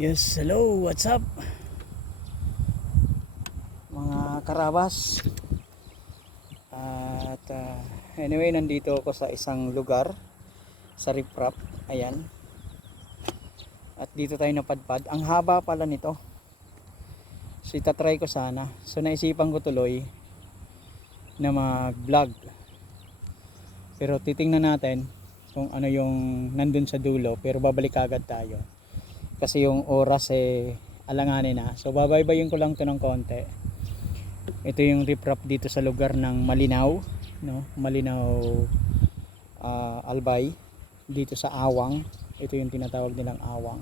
Yes, hello, what's up? Mga karabas. At anyway, nandito ako sa isang lugar sa riprap. Ayan. At dito tayo napadpad. Ang haba pala nito. So itatry ko sana. So naisipan ko tuloy na mag-vlog. Pero titingnan natin kung ano yung nandun sa dulo. Pero babalik agad tayo. Kasi yung oras alanganin na. So babaybayin ko lang to ng konti. Ito yung riprap dito sa lugar ng Malinaw, no? Malinaw Albay dito sa Awang. Ito yung tinatawag nilang Awang.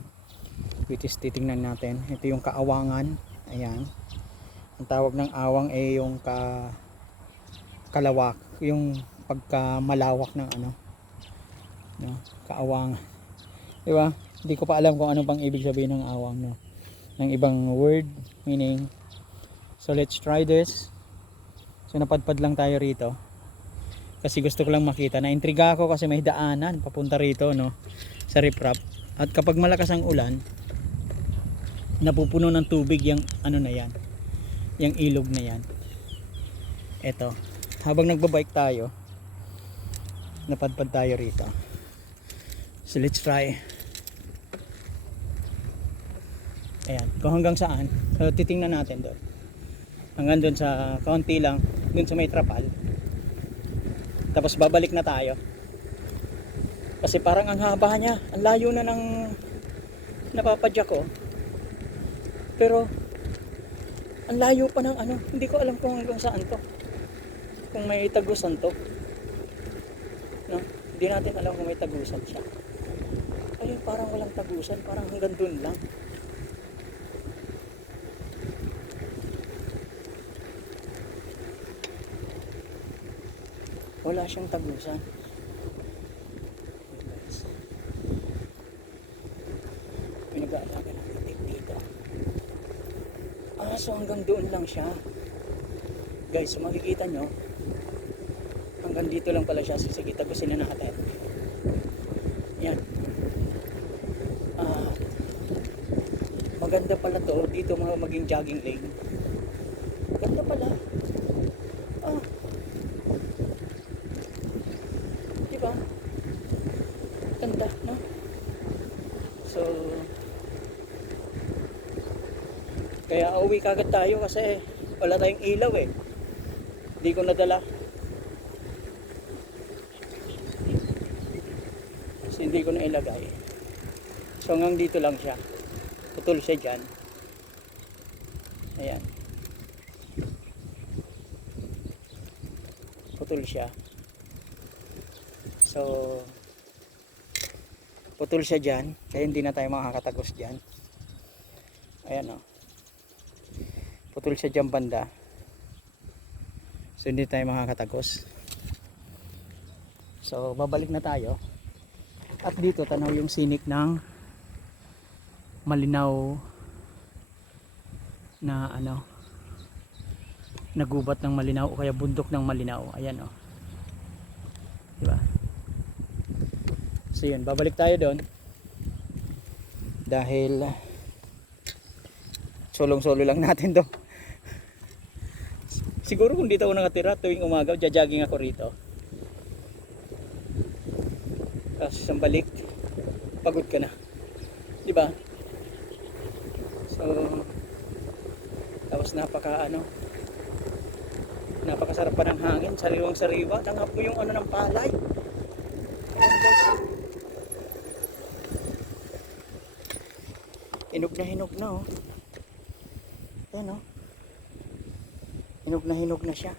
Which is titingnan natin. Ito yung Kaawangan. Ayan. Ang tawag ng Awang ay yung kalawak, yung pagkamalawak ng ano, no? Kaawangan. 'Di ba? Hindi ko pa alam kung ano bang ibig sabihin ng awang, no? Ng ibang word, meaning. So let's try this. So napadpad lang tayo rito. Kasi gusto ko lang makita. Naintriga ako kasi may daanan papunta rito, no? Sa riprap. At kapag malakas ang ulan, napupuno ng tubig yung ano na yan. Yung ilog na yan. Eto. Habang nagbabike tayo, napadpad tayo rito. So let's try. Ayan, kung hanggang saan. So titingnan natin doon. Hanggang doon sa kaunti lang, doon sa may trapal. Tapos babalik na tayo. Kasi parang ang haba niya, ang layo na ng napapadya ko. Pero ang layo pa ng ano, hindi ko alam kung hanggang saan to. Kung may tagusan to. No? Hindi natin alam kung may tagusan siya. Ayun, parang walang tagusan, parang hanggang doon lang. Wala siyang tagusan. May nag-aalaga ng itik dito. So hanggang doon lang siya. Guys, so makikita nyo, hanggang dito lang pala siya. Sige, tagusin na natin. Yan. Maganda pala to. Dito maging jogging lane. Ganda pala. Diba? Ganda, no? So kaya uwi kagad tayo kasi wala tayong ilaw eh. Hindi ko nadala. Kasi hindi ko na ilagay. So hanggang dito lang siya. Putol siya dyan. Ayan. Putol siya. So putol siya dyan. Kaya hindi na tayo makakatagos dyan. Ayan o. Putol siya dyan banda. So hindi tayo makakatagos. So babalik na tayo. At dito tanaw yung sinik ng Malinaw na ano, nagubat ng Malinaw o kaya bundok ng Malinaw. Ayan o. Diba? So yun, babalik tayo doon. Dahil solong-solo lang natin to. Siguro kung dito ako nakatira tuwing umaga, jajogging ako rito. Tapos isang balik, pagod ka na. Diba? So, tapos napakasarap pa ng hangin, sariwang sariwa. Tanggap mo yung ano ng palay. Hinog na oh. Ayan oh. Hinog na siya.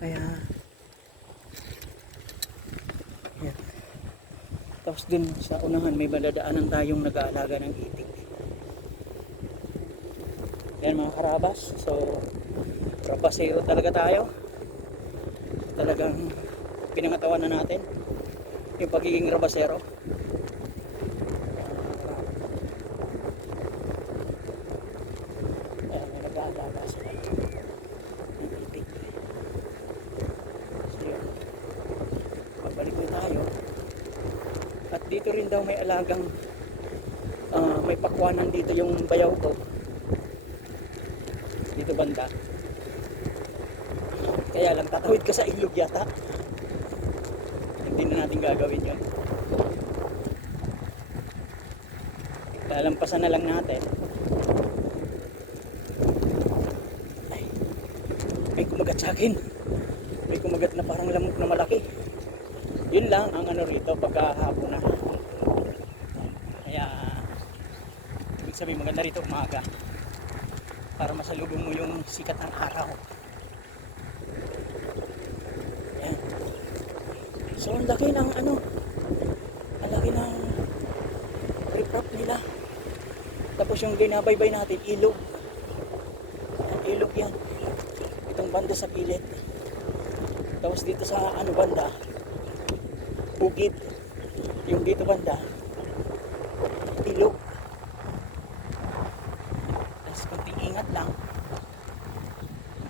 Kaya ayan. Tapos dun sa unahan may madadaanan tayong nag-aalaga ng itik. Ayan mga karabas. So rapaseo talaga tayo. Talagang pinangatawan na natin yung pagiging rabasero. Ayan, may nag-aalaga sila ng itik. So yun, pagbalik na tayo. At dito rin daw may alagang may pakwanan dito yung bayaw ko. Dito banda. Kaya lang tatawid ka sa ilog yata. Hindi na natin gagawin yun. Lalampasan na lang natin. Ay, may kumagat sa akin. May kumagat na parang lamok na malaki. Yun lang ang ano rito pagkahapon na. Kaya ibig sabihin maganda rito umaga para masalubong mo yung sikat ng araw. Yan. So ang laki ng ano, ang laki ng riprap nila. Tapos yung ginabaybay natin, ilog. Ilog yan. Itong banda sa pilit. Tapos dito sa ano banda, bukid. Yung dito banda, ilog. Tapos konting ingat lang.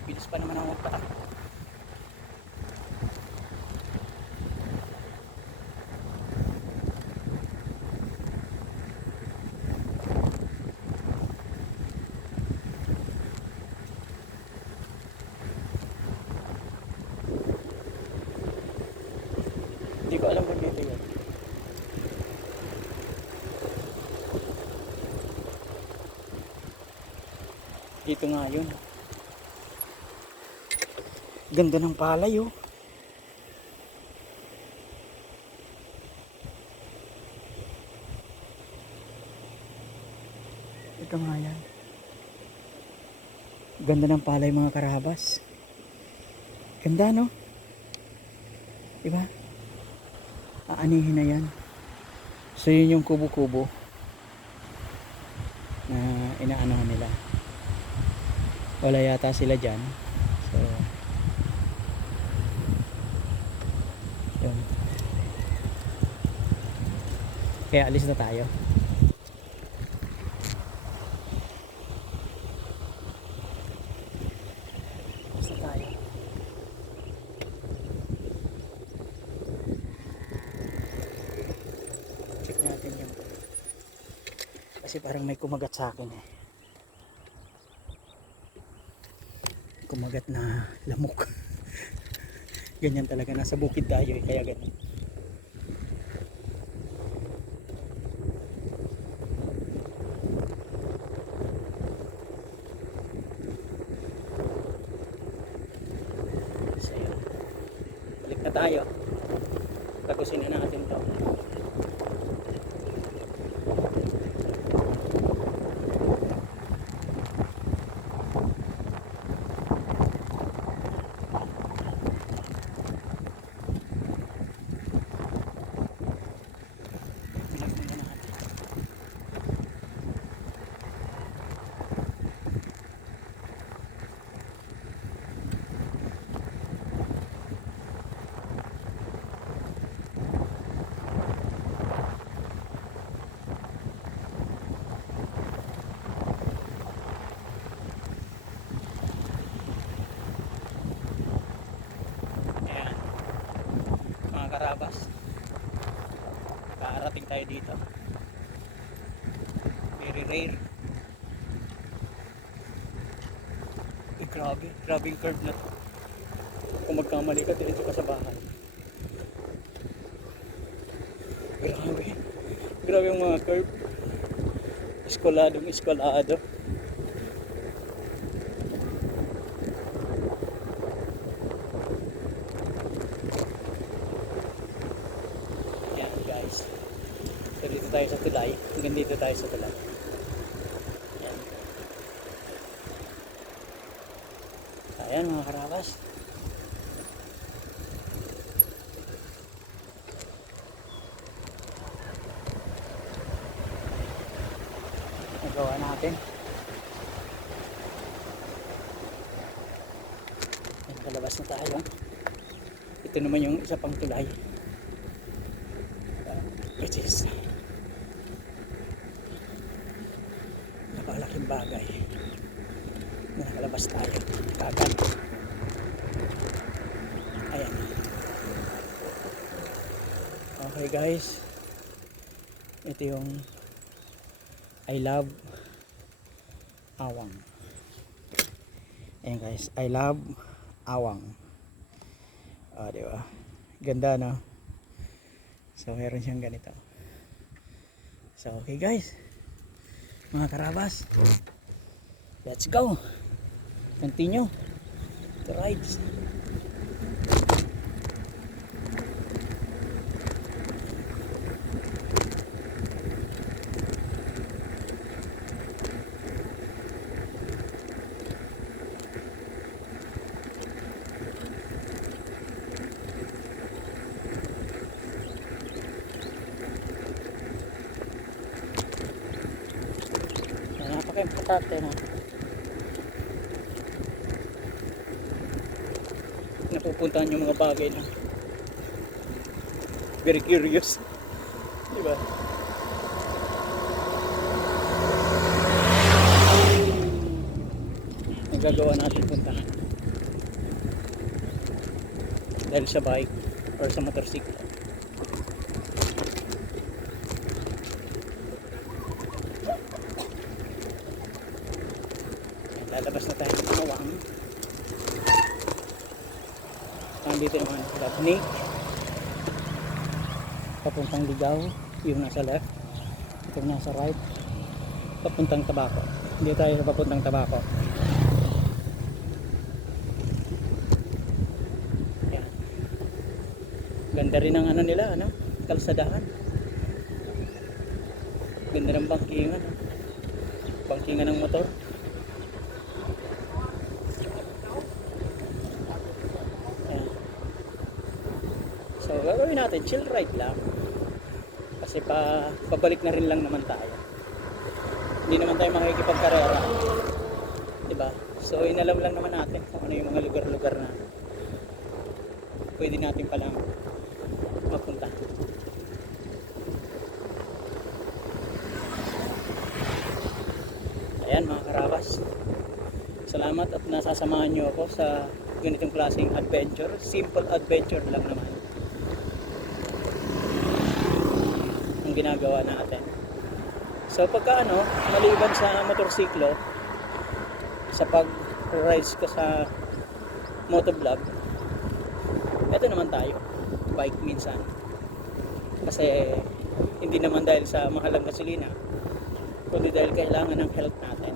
Bilis pa naman ang magpatakbo. Hindi ko alam kung dito yun. Dito nga yun. Ganda ng palay oh. Ito nga yan. Ganda ng palay mga karabas. Ganda no? Diba? Aanihin na yan. So yun yung kubo-kubo na inaanohan nila. Wala yata sila dyan. So yun. Kaya alis na tayo. Alis na tayo. Check natin yung kasi parang may kumagat sa akin eh. Kumagat na lamok. Ganyan talaga, nasa bukid tayo eh, kaya ganun. So yun, balik na tayo. Tagusin na natin to. Karabas, kaarating tayo dito. Very rare. Grabe yung curve na to. Kung magkamali ka, diretso ka sa bahay. Grabe yung mga curve. Eskolado. So dito tayo sa tulay. Hanggang dito tayo sa tulay. Ayan. Ayan mga karabas. Nagawa natin. Ayan, kalabas na tayo. Ito naman yung isa pang tulay. Which is napakalaking bagay na nakalabas tayo kagad. Ayan. Okay guys, ito yung I love awang. Ayan guys, I love awang. Diba? Ganda, no? So meron siyang ganito. So okay guys, mga karabas, let's go, continue the rides. Napaka-importante na napupuntahan yung mga bagay na very curious, diba? Nagagawa natin puntahan dahil sa bike or sa motorsiklo. Lalabas na tayo ng awang. Dito naman Labnik papuntang Ligaw, yung nasa left, yung nasa right papuntang Tabaco. Hindi tayo papuntang Tabaco. Ayan. Ganda rin ang ano nila, ano, kalsadahan. Ganda ng bangkingan, bangkingan ng motor. So gagawin natin chill ride lang kasi pabalik na rin lang naman tayo, hindi naman tayo makikipagkarera, diba? So inalam lang naman natin kung ano yung mga lugar-lugar na pwede natin palang mapunta. Ayan mga karabas, salamat at nasasamahan nyo ako sa ganitong klaseng adventure. Simple adventure lang naman ginagawa natin. So pagka ano, maliban sa motorsiklo, sa pag-rides ko sa motovlog, eto naman tayo, bike minsan. Kasi hindi naman dahil sa mahalang gasolina, kundi dahil kailangan ng health natin.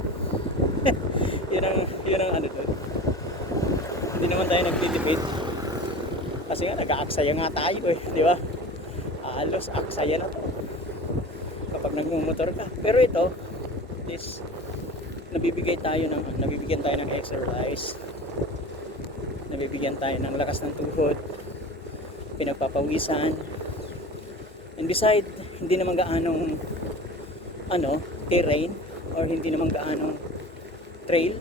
yun ang ano doon. Hindi naman tayo nagtitipid. Kasi nga nag-aaksaya nga tayo eh, di ba? Halos aksaya na to kapag nagmumotor ka. Pero ito is nabibigyan tayo ng exercise, nabibigyan tayo ng lakas ng tuhod, pinagpapawisan, and beside hindi naman gaanong ano terrain or hindi naman gaanong trail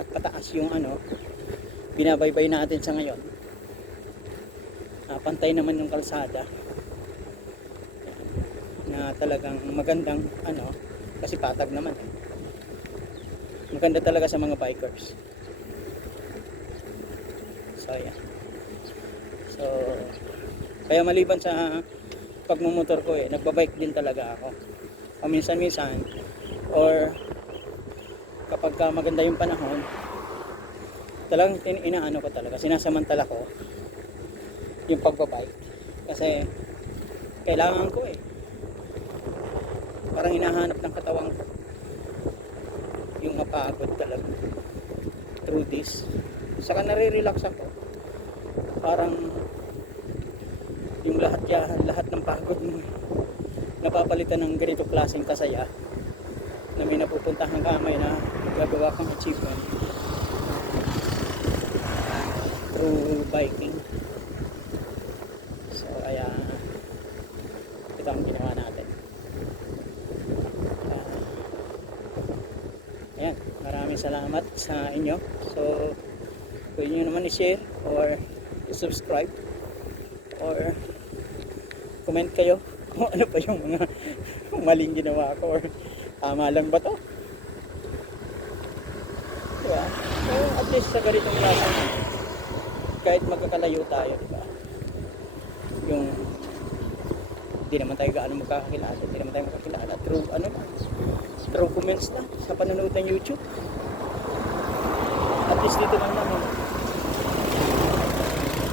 at pataas yung ano binabaybay natin sa ngayon. Pantay naman yung kalsada na talagang magandang ano kasi patag naman eh. Maganda talaga sa mga bikers. So yeah. So kaya maliban sa pagmumotor ko eh, nagbabike din talaga ako paminsan-minsan, or kapag maganda yung panahon talagang inaano ko talaga, sinasamantala ko yung pagbabike kasi kailangan ko eh. Parang hinahanap ng katawang ko yung mapagod talaga through this. Saka nare-relax ako. Parang yung lahat ng pagod mo napapalitan ng ganito klaseng kasaya na may napupuntahan kamay na gagawa kang achievement through biking. So kaya ito ang ginawa natin. Ayan, maraming salamat sa inyo. So pwede nyo naman i-share or i-subscribe or comment kayo kung ano pa yung mga maling ginawa ko or tama lang ba to, diba? So at least sa ganitong klase kahit magkakalayo tayo, diba, yung hindi naman tayo gaano magkakakilala, hindi naman tayo magkakilala through ano throw comments lang sa panonood ng YouTube. At least dito lang naman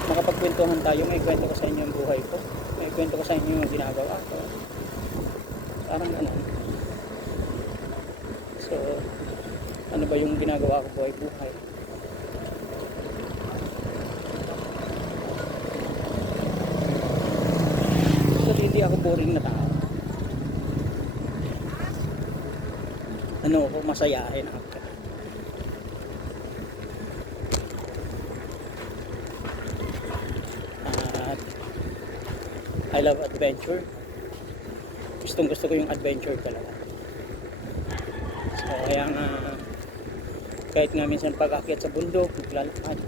makapagkwentuhan tayo, may kwento ko sa inyo yung buhay ko, may kwento ko sa inyo yung ginagawa ko, parang ganun. So ano ba yung ginagawa ko buhay-buhay. So hindi ako boring na tao, ano ako, masayahin ako. I love adventure. Gustong gusto ko yung adventure talaga. So kaya nga kahit nga minsan pag-akyat sa bundok, maglalakad,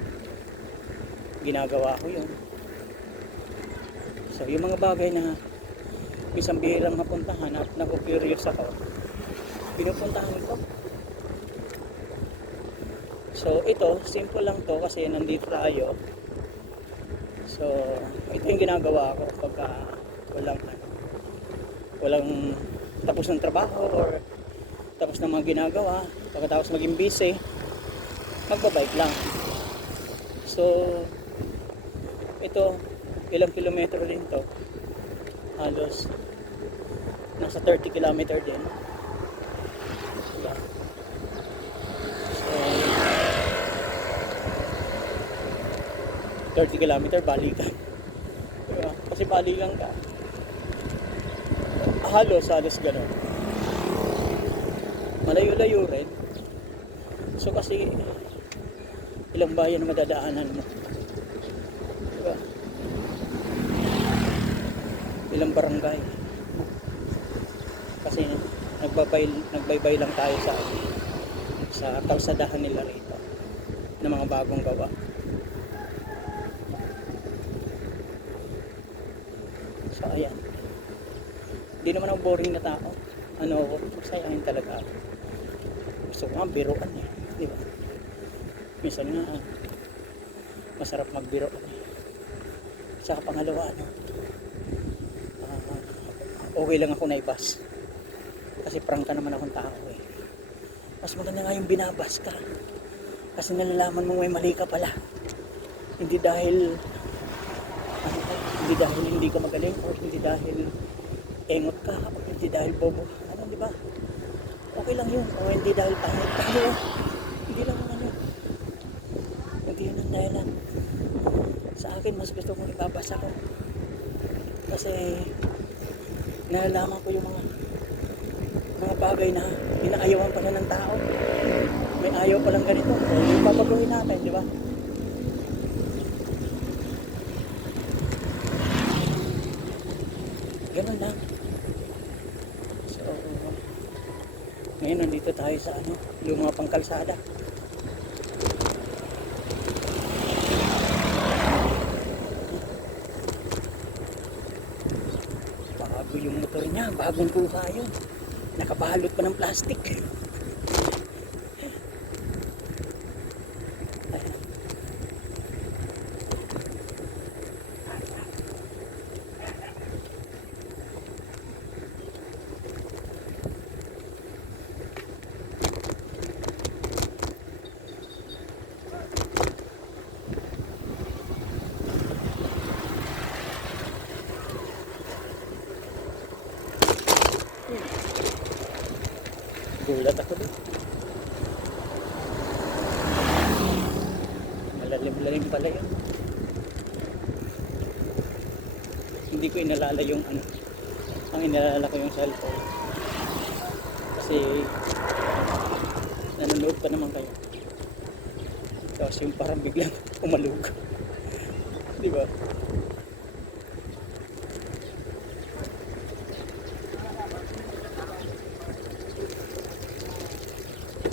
ginagawa ko yun. So yung mga bagay na isang bihirang mapuntahan at naku-curious ako, pinupuntahan ko. So ito, simple lang to kasi nandito tayo. So ito yung ginagawa ko pagka walang tapos ng trabaho or tapos ng mga ginagawa, pagkatapos maging busy, magbabike lang. So ito, ilang kilometro din to, halos nasa 30 kilometer din. Diba? So 30 kilometer balikan, diba? Kasi balikan ka, halos ganun, malayo-layo rin. So kasi ilang bayan na madadaanan mo, diba? Ilang barangay, kasi nagbaybay lang tayo sa kalsadahan nila rito ng mga bagong gawa. So ayan, hindi naman ako boring na tao, ano ako, masayahin talaga ako. Gusto ko nga biruan eh, di ba? Minsan nga masarap magbiro. Saka pangalawa, okay lang ako naibas, kasi prangka naman akong tao eh. Mas maganda nga yung binabas ka, kasi nalalaman mo may mali ka pala. Hindi dahil hindi ka magaling, o hindi dahil engot ka, o hindi dahil bobo, ano, di ba? Okay lang yun. O hindi dahil pangit ka, di ba? Hindi lang naman yun. Hindi yun ang dahilan. Sa akin, mas gusto kong ibabasa ko, kasi nalalaman ko yung mga bagay na inaayawan pala ng tao. May ayaw palang ganito, o yung papagawin natin, di ba? Ganun lang. So ngayon nandito tayo sa yung mga pangkalsada. Bago yung motor niya, bagong kuha yun, nakabalot pa ng plastic. Gulat ako din. Malalim-lalim pala yun. Hindi ko inalala yung ang inalala ko yung cellphone. Kasi nanonood pa naman kayo. Tapos yung parang biglang umalog. Di ba?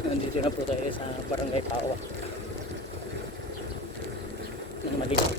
Nandito na po tayo sa Barangay Pawa ng Malinaw.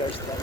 Cars Vlog.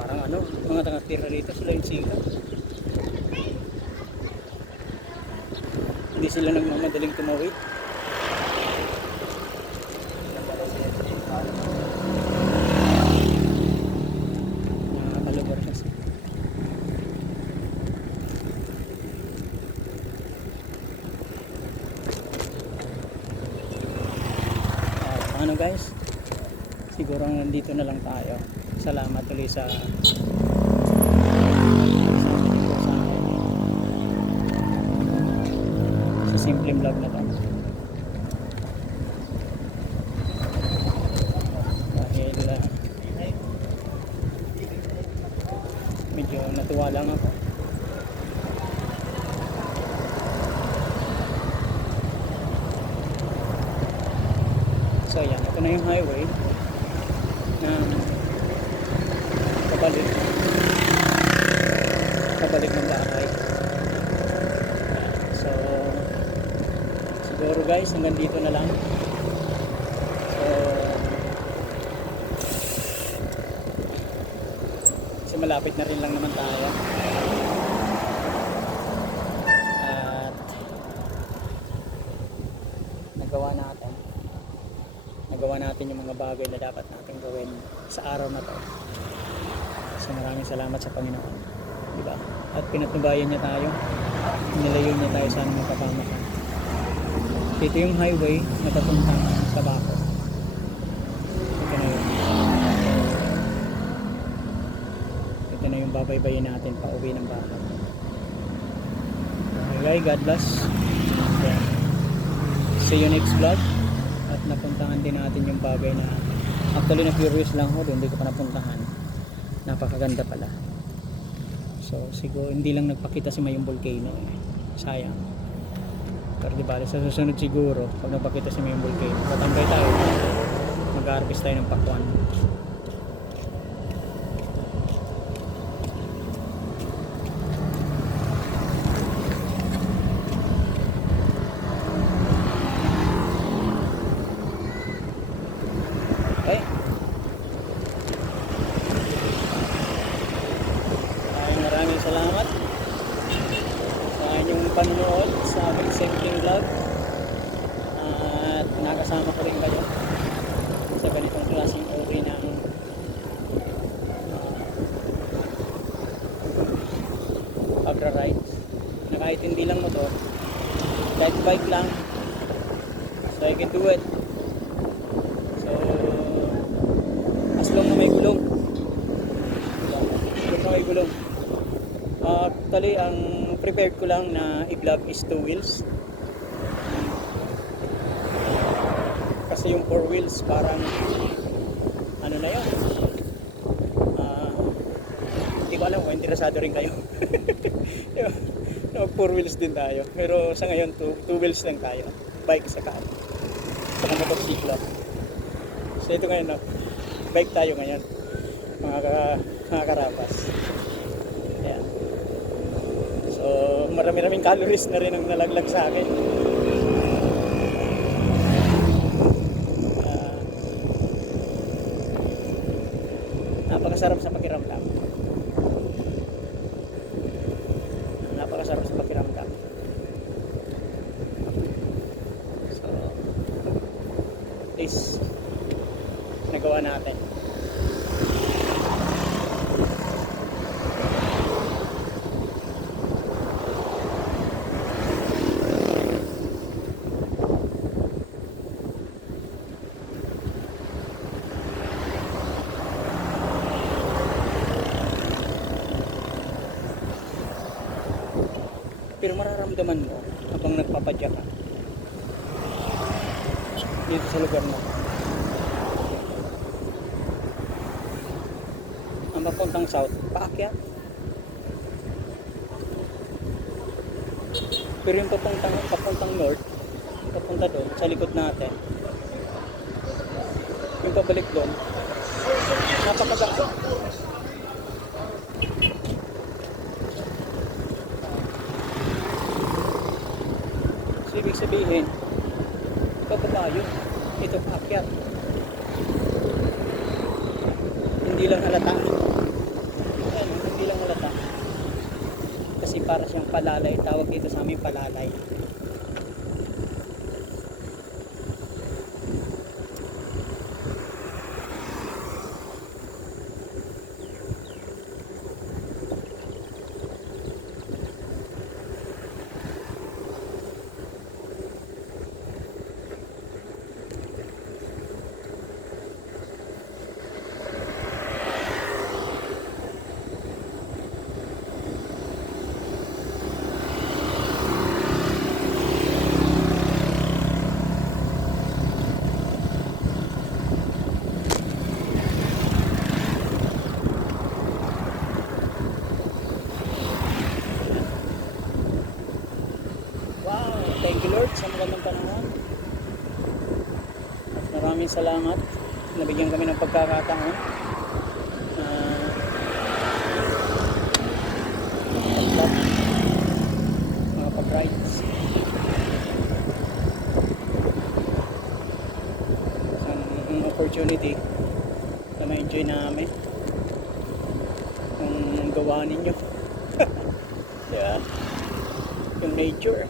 Parang ano, mga taga-tira rito sila yung singka. Hindi sila nagmamadaling tumawid. Nakakalabar kasi. Ano guys, siguro nandito na lang tayo. Salamat ulit sa simpleng vlog na to. Dahil medyo natuwa lang ako. So yan, ito na yung highway na pabalik ng bahay. So siguro guys, hanggang dito na lang. So kasi malapit na rin lang naman tayo. At nagawa natin yung mga bagay na dapat natin gawin sa araw na to. So maraming salamat sa Panginoon, diba? At pinatnubayan niya tayo, nilayo niya tayo sa anumang kapamakan. Ito yung highway na papuntang Tabaco. Ito na yun. Ito na yung babaybayin natin pa uwi ng bahay. Okay, God bless. Yeah. See you next vlog. At napuntahan din natin yung bagay na actually na-curious lang ako doon, hindi ko pa napuntahan. Napakaganda pala. So siguro hindi lang nagpakita si Mayong Volcano eh. Sayang. Pero di bale sa susunod siguro pag nagpakita si Mayong Volcano, tatambay tayo. Mag-harvest tayo ng pakwan. Okay. Maraming salamat sa inyong panonood sa aking simpleng vlog. At nakasama ko rin kayo sa ganitong klaseng uri ng pagra-ride na kahit hindi lang motor, kahit bike lang, so I can do it. So as long na may gulong, actually ang prepared ko lang na i-vlog is 2 wheels. Kasi yung 4 wheels parang ano na yun, hindi ko alam kung interesado rin kayo. Diba? 4 wheels din tayo, pero sa ngayon 2 wheels lang tayo, bike saka motorsiklo. So ito ngayon, bike tayo ngayon, mga karapas. Ayan. So marami-raming calories na rin ang nalaglag sa akin. Napakasarap sa pakiramdam. Napakasarap sa pakiramdam. So at least nagawa natin. Pero mararamdaman mo ang habang nagpapadya ka dito sa lugar mo. Ang papuntang south, paakyat. Pero yung papuntang north, papunta doon sa likod natin, yung pabalik doon, napakaganda. So ibig sabihin, pababa yun, ito paakyat. Hindi lang halata. Ayan, hindi lang halata. Kasi para siyang palalay, tawag dito sa amin palalay. Thank you Lord sa magandang panahon. At maraming salamat. Nabigyan kami ng pagkakataon. Mga pag-rides. Isang opportunity na ma-enjoy namin kung gawa ninyo. Yeah. Yung nature.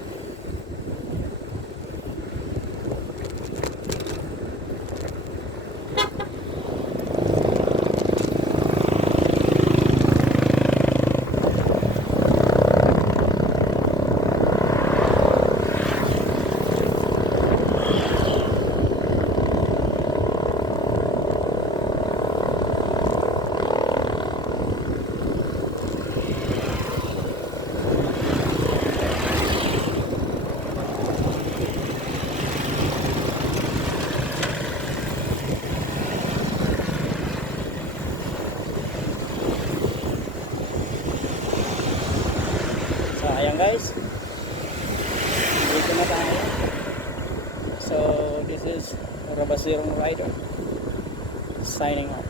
Ayan guys, dito na tayo. So this is Rabasirong Rider signing off.